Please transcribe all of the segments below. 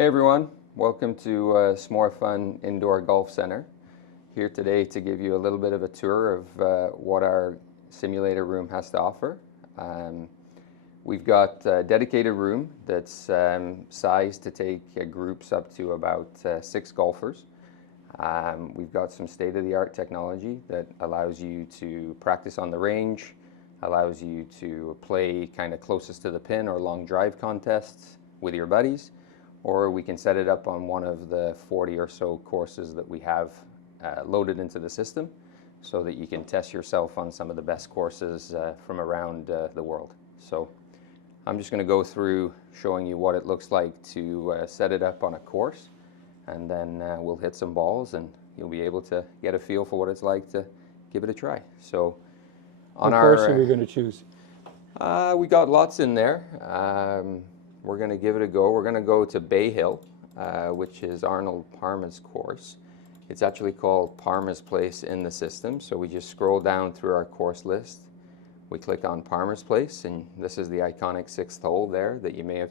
Hey everyone, welcome to S'more Fun Indoor Golf Center. Here today to give you a little bit of a tour of what our simulator room has to offer. We've got a dedicated room that's sized to take groups up to about 6 golfers. We've got some state-of-the-art technology that allows you to practice on the range, allows you to play kind of closest to the pin or long drive contests with your buddies, or we can set it up on one of the 40 or so courses that we have loaded into the system so that you can test yourself on some of the best courses from around the world. So I'm just going to go through showing you what it looks like to set it up on a course, and then we'll hit some balls and you'll be able to get a feel for what it's like to give it a try. So on what course are we going to choose? We got lots in there. We're going to give it a go. We're going to go to Bay Hill, which is Arnold Parma's course. It's actually called Parma's Place in the system. So we just scroll down through our course list. We click on Parma's Place, and this is the iconic 6th hole there that you may have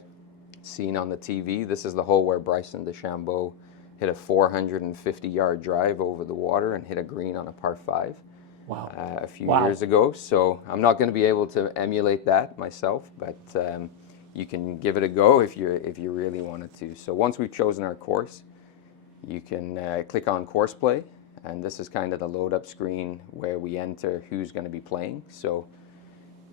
seen on the TV. This is the hole where Bryson DeChambeau hit a 450-yard drive over the water and hit a green on a par 5. Wow. A few years ago. So I'm not going to be able to emulate that myself, but you can give it a go if you really wanted to. So once we've chosen our course, you can click on Course Play, and this is kind of the load up screen where we enter who's going to be playing. So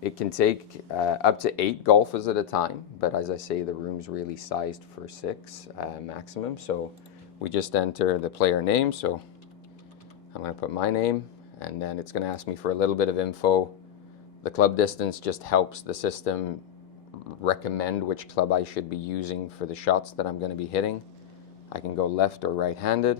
it can take up to 8 golfers at a time, but as I say, the room's really sized for 6 maximum. So we just enter the player name. So I'm going to put my name, and then it's going to ask me for a little bit of info. The club distance just helps the system recommend which club I should be using for the shots that I'm going to be hitting. I can go left or right-handed,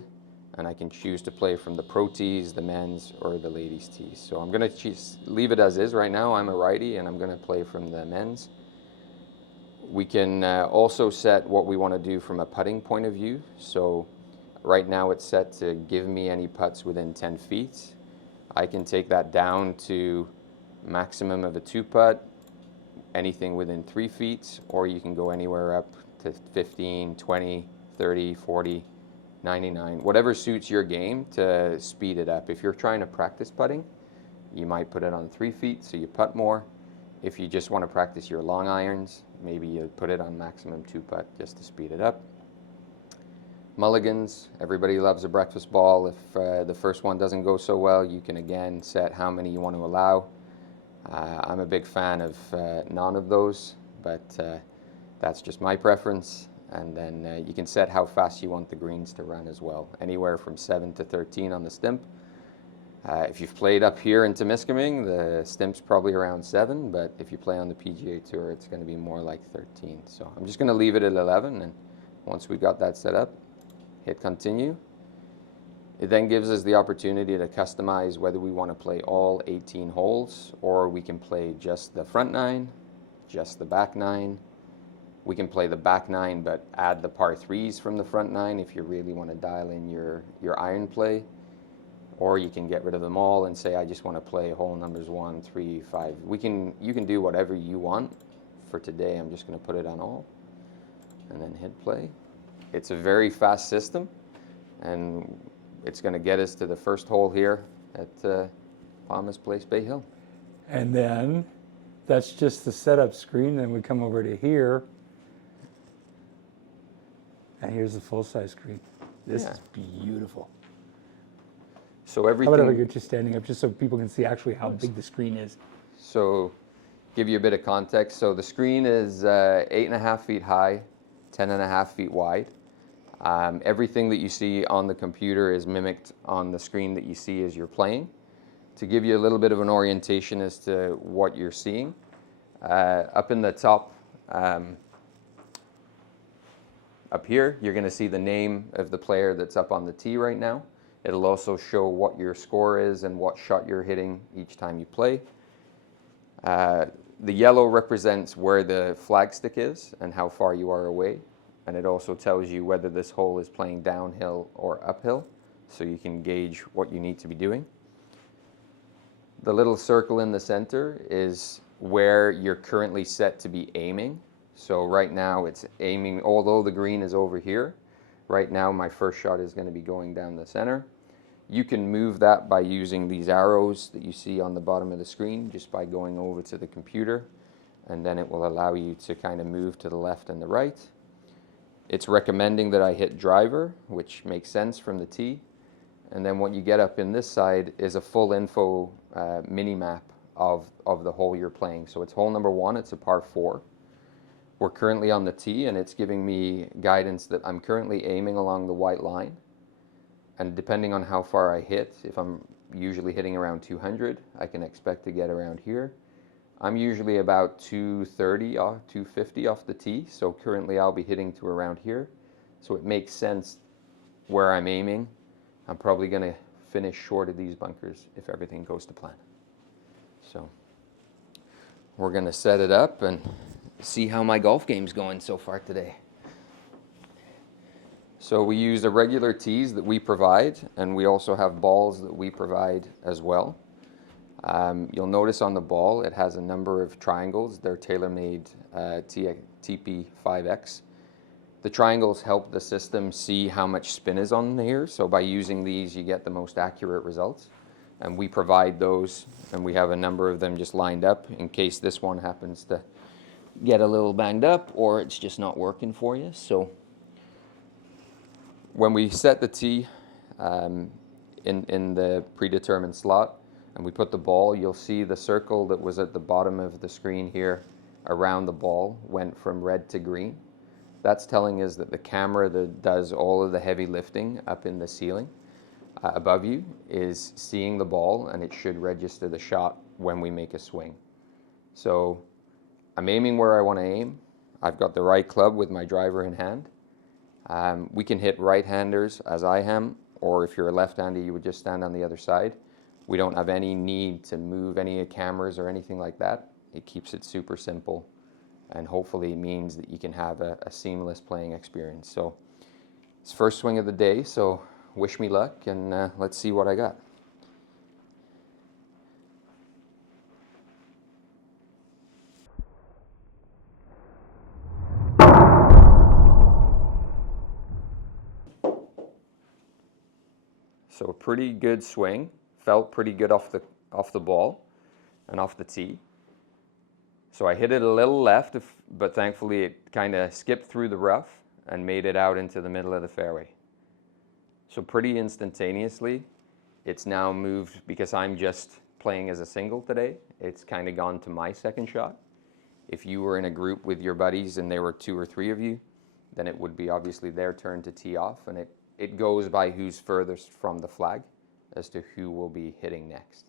and I can choose to play from the pro tees, the men's, or the ladies' tees. So I'm going to leave it as is right now. I'm a righty, and I'm going to play from the men's. We can also set what we want to do from a putting point of view. So right now it's set to give me any putts within 10 feet. I can take that down to maximum of a 2-putt, anything within 3 feet, or you can go anywhere up to 15, 20, 30, 40, 99, whatever suits your game to speed it up. If you're trying to practice putting, you might put it on 3 feet so you putt more. If you just want to practice your long irons, maybe you put it on maximum 2-putt just to speed it up. Mulligans, everybody loves a breakfast ball. If the first one doesn't go so well, you can again set how many you want to allow. I'm a big fan of none of those, but that's just my preference. And then you can set how fast you want the greens to run as well, anywhere from 7 to 13 on the stimp. If you've played up here in Temiskaming, the stimp's probably around 7, but if you play on the PGA Tour, it's going to be more like 13. So I'm just going to leave it at 11, and once we've got that set up, hit continue. It then gives us the opportunity to customize whether we want to play all 18 holes, or we can play just the front 9, just the back 9. We can play the back 9 but add the par 3s from the front 9 if you really want to dial in your iron play. Or you can get rid of them all and say, I just want to play hole numbers 1, 3, 5. You can do whatever you want. For today, I'm just going to put it on all and then hit play. It's a very fast system, and it's going to get us to the first hole here at Parma's Place, Bay Hill. And then that's just the setup screen. Then we come over to here, and here's the full-size screen. This is beautiful. So everything. How about if I get you standing up, just so people can see actually how big the screen is? So, give you a bit of context. So the screen is 8.5 feet high, 10.5 feet wide. Everything that you see on the computer is mimicked on the screen that you see as you're playing. To give you a little bit of an orientation as to what you're seeing, up in the top, up here, you're going to see the name of the player that's up on the tee right now. It'll also show what your score is and what shot you're hitting each time you play. The yellow represents where the flagstick is and how far you are away. And it also tells you whether this hole is playing downhill or uphill, so you can gauge what you need to be doing. The little circle in the center is where you're currently set to be aiming. So right now it's aiming, although the green is over here, right now my first shot is going to be going down the center. You can move that by using these arrows that you see on the bottom of the screen, just by going over to the computer, and then it will allow you to kind of move to the left and the right. It's recommending that I hit driver, which makes sense from the tee. And then what you get up in this side is a full info mini map of the hole you're playing. So it's hole number 1, it's a par 4. We're currently on the tee, and it's giving me guidance that I'm currently aiming along the white line. And depending on how far I hit, if I'm usually hitting around 200, I can expect to get around here. I'm usually about 230 or 250 off the tee, so currently I'll be hitting to around here. So it makes sense where I'm aiming. I'm probably going to finish short of these bunkers if everything goes to plan. So we're going to set it up and see how my golf game's going so far today. So we use the regular tees that we provide, and we also have balls that we provide as well. You'll notice on the ball it has a number of triangles. They're tailor-made TP5X. The triangles help the system see how much spin is on here, so by using these you get the most accurate results. And we provide those, and we have a number of them just lined up in case this one happens to get a little banged up or it's just not working for you. So when we set the tee in the predetermined slot and we put the ball, you'll see the circle that was at the bottom of the screen here around the ball went from red to green. That's telling us that the camera that does all of the heavy lifting up in the ceiling above you is seeing the ball, and it should register the shot when we make a swing. So I'm aiming where I want to aim. I've got the right club with my driver in hand. We can hit right-handers as I am, or if you're a left-hander, you would just stand on the other side. We don't have any need to move any cameras or anything like that. It keeps it super simple, and hopefully means that you can have a seamless playing experience. So it's first swing of the day, so wish me luck, and let's see what I got. So a pretty good swing. Felt pretty good off the ball and off the tee. So I hit it a little left, but thankfully it kind of skipped through the rough and made it out into the middle of the fairway. So pretty instantaneously, it's now moved, because I'm just playing as a single today, it's kind of gone to my second shot. If you were in a group with your buddies and there were 2 or 3 of you, then it would be obviously their turn to tee off, and it goes by who's furthest from the flag as to who will be hitting next.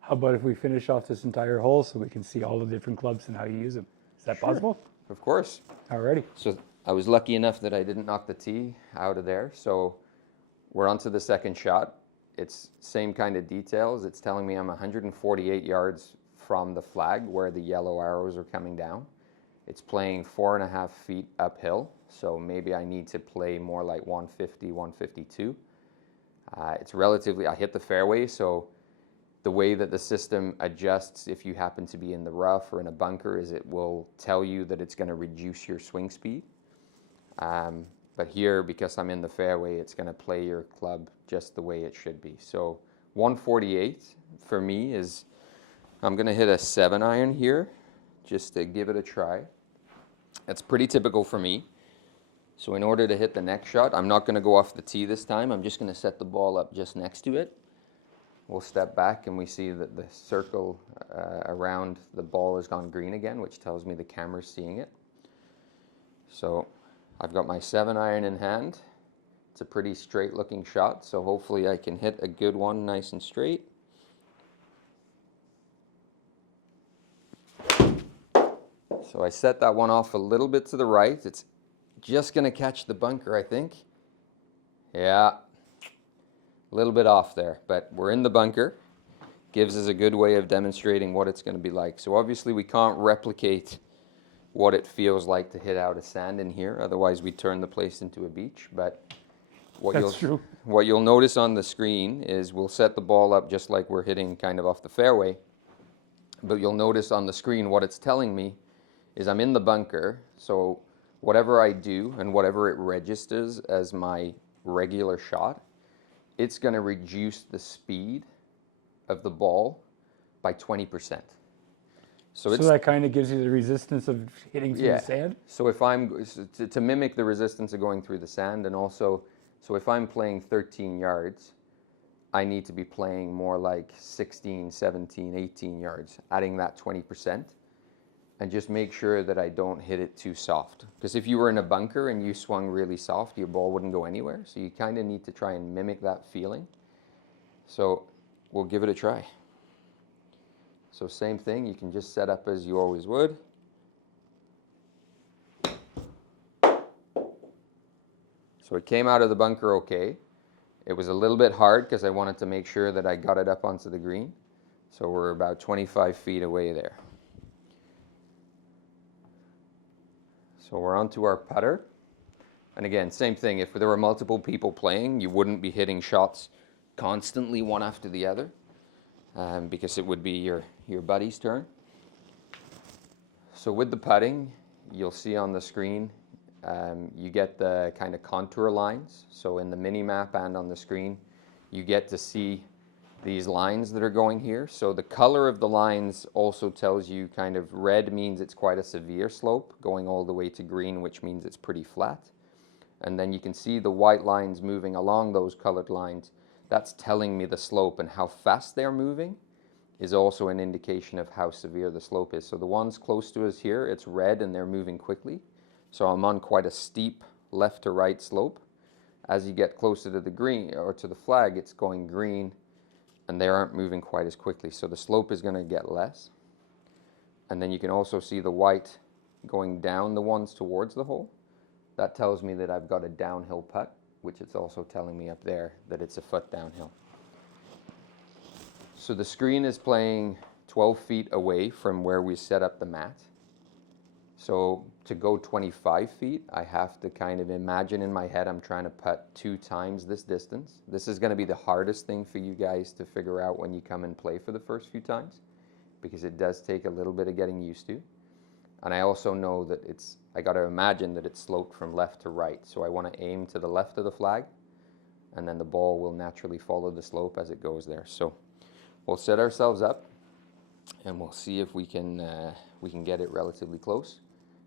How about if we finish off this entire hole so we can see all the different clubs and how you use them? Is that possible? Of course. Alrighty. So I was lucky enough that I didn't knock the tee out of there. So we're on to the second shot. It's same kind of details. It's telling me I'm 148 yards from the flag where the yellow arrows are coming down. It's playing 4.5 feet uphill. So maybe I need to play more like 150, 152. It's relatively, I hit the fairway, so the way that the system adjusts if you happen to be in the rough or in a bunker is it will tell you that it's going to reduce your swing speed. But here, because I'm in the fairway, it's going to play your club just the way it should be. So 148 for me is, I'm going to hit a 7-iron here just to give it a try. That's pretty typical for me. So in order to hit the next shot, I'm not going to go off the tee this time. I'm just going to set the ball up just next to it. We'll step back and we see that the circle around the ball has gone green again, which tells me the camera's seeing it. So I've got my 7-iron in hand. It's a pretty straight looking shot, so hopefully I can hit a good one nice and straight. So I set that one off a little bit to the right. It's just going to catch the bunker, I think. Yeah. A little bit off there, but we're in the bunker. Gives us a good way of demonstrating what it's going to be like. So obviously we can't replicate what it feels like to hit out of sand in here. Otherwise we turn the place into a beach. But what you'll notice on the screen is we'll set the ball up just like we're hitting kind of off the fairway. But you'll notice on the screen what it's telling me is I'm in the bunker, so whatever I do and whatever it registers as my regular shot, it's going to reduce the speed of the ball by 20%. So So it's, that kind of gives you the resistance of hitting through yeah. the sand? So if I'm, to mimic the resistance of going through the sand, and also, so if I'm playing 13 yards, I need to be playing more like 16, 17, 18 yards, adding that 20%, and just make sure that I don't hit it too soft. Because if you were in a bunker and you swung really soft, your ball wouldn't go anywhere. So you kind of need to try and mimic that feeling. So we'll give it a try. So same thing, you can just set up as you always would. So it came out of the bunker okay. It was a little bit hard because I wanted to make sure that I got it up onto the green. So we're about 25 feet away there. So we're onto our putter. And again, same thing, if there were multiple people playing, you wouldn't be hitting shots constantly one after the other, because it would be your buddy's turn. So with the putting, you'll see on the screen, you get the kind of contour lines. So in the mini map and on the screen, you get to see these lines that are going here. So the color of the lines also tells you kind of red means it's quite a severe slope going all the way to green, which means it's pretty flat. And then you can see the white lines moving along those colored lines. That's telling me the slope, and how fast they're moving is also an indication of how severe the slope is. So the ones close to us here, it's red and they're moving quickly. So I'm on quite a steep left to right slope. As you get closer to the green or to the flag, it's going green and they aren't moving quite as quickly. So the slope is going to get less. And then you can also see the white going down the ones towards the hole. That tells me that I've got a downhill putt, which it's also telling me up there that it's a foot downhill. So the screen is playing 12 feet away from where we set up the mat. So to go 25 feet, I have to kind of imagine in my head I'm trying to putt 2 times this distance. This is going to be the hardest thing for you guys to figure out when you come and play for the first few times, because it does take a little bit of getting used to. And I also know that I got to imagine that it's sloped from left to right. So I want to aim to the left of the flag, and then the ball will naturally follow the slope as it goes there. So we'll set ourselves up, and we'll see if we can get it relatively close.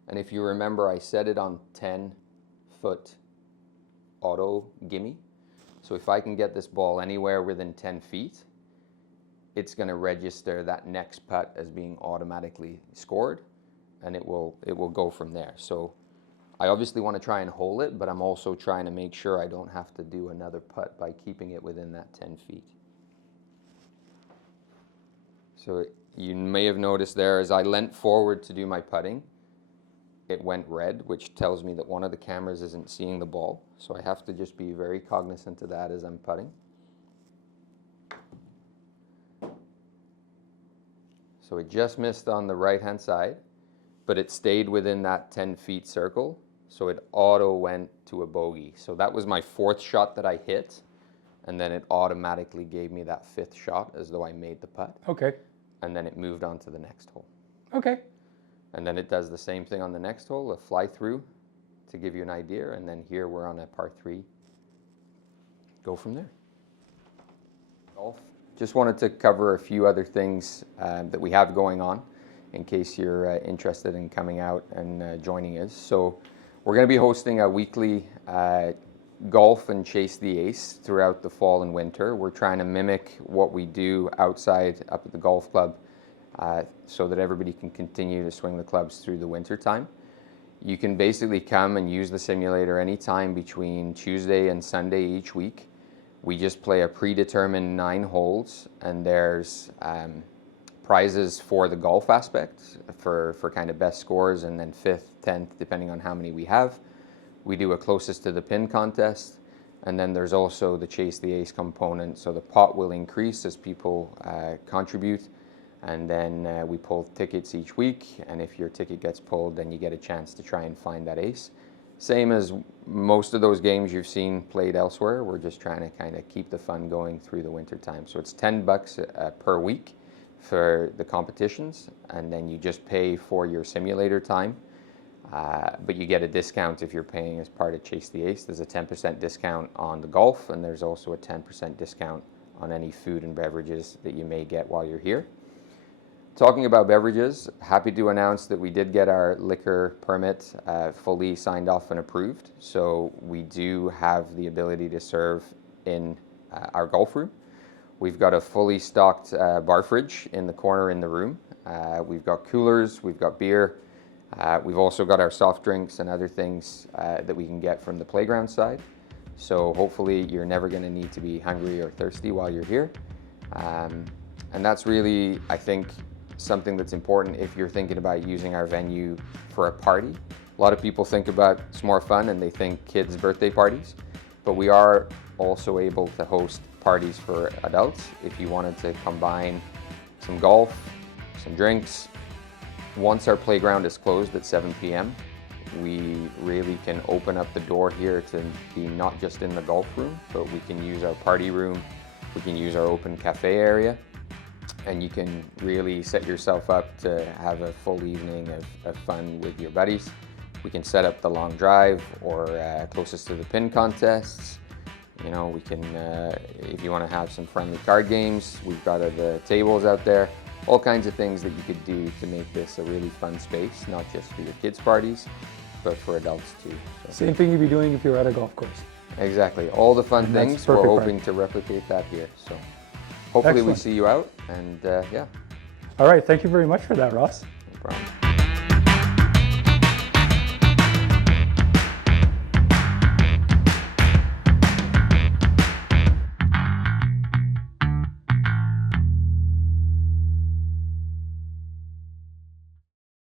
And if you remember, I set it on 10-foot auto gimme. So if I can get this ball anywhere within 10 feet, it's going to register that next putt as being automatically scored, and it will go from there. So I obviously want to try and hole it, but I'm also trying to make sure I don't have to do another putt by keeping it within that 10 feet. So you may have noticed there, as I leant forward to do my putting, it went red, which tells me that one of the cameras isn't seeing the ball. So I have to just be very cognizant of that as I'm putting. So it just missed on the right-hand side, but it stayed within that 10-feet circle. So it auto went to a bogey. So that was my 4th shot that I hit, and then it automatically gave me that 5th shot as though I made the putt. Okay. And then it moved on to the next hole. Okay. And then it does the same thing on the next hole, a fly through to give you an idea. And then here we're on a par 3. Go from there. Golf. Just wanted to cover a few other things that we have going on in case you're interested in coming out and joining us. So we're going to be hosting a weekly golf and chase the ace throughout the fall and winter. We're trying to mimic what we do outside up at the golf club, so that everybody can continue to swing the clubs through the winter time. You can basically come and use the simulator anytime between Tuesday and Sunday each week. We just play a predetermined 9 holes, and there's prizes for the golf aspect, for kind of best scores, and then 5th, 10th, depending on how many we have. We do a closest to the pin contest, and then there's also the chase the ace component. So the pot will increase as people contribute. And then we pull tickets each week, and if your ticket gets pulled, then you get a chance to try and find that ace. Same as most of those games you've seen played elsewhere. We're just trying to kind of keep the fun going through the winter time. So it's $10 per week. for the competitions, and then you just pay for your simulator time. But you get a discount if you're paying as part of Chase the Ace. There's a 10% discount on the golf, and there's also a 10% discount on any food and beverages that you may get while you're here. Talking about beverages, happy to announce that we did get our liquor permit fully signed off and approved. So we do have the ability to serve in our golf room. We've got a fully stocked bar fridge in the corner in the room. We've got coolers, we've got beer. We've also got our soft drinks and other things that we can get from the playground side. So hopefully you're never going to need to be hungry or thirsty while you're here. And that's really, I think, something that's important if you're thinking about using our venue for a party. A lot of people think about it's more fun and they think kids' birthday parties, but we are also able to host parties for adults if you wanted to combine some golf, some drinks. Once our playground is closed at 7 p.m., we really can open up the door here to be not just in the golf room, but we can use our party room, we can use our open cafe area, and you can really set yourself up to have a full evening of fun with your buddies. We can set up the long drive or closest to the pin contests. You know, we can, if you want to have some friendly card games, we've got the tables out there. All kinds of things that you could do to make this a really fun space, not just for your kids' parties, but for adults too. So. Same thing you'd be doing if you were at a golf course. Exactly. All the fun And that's things, we're perfect hoping to replicate that here. So hopefully we Excellent. see you out, and yeah. All right, thank you very much for that, Ross. No problem.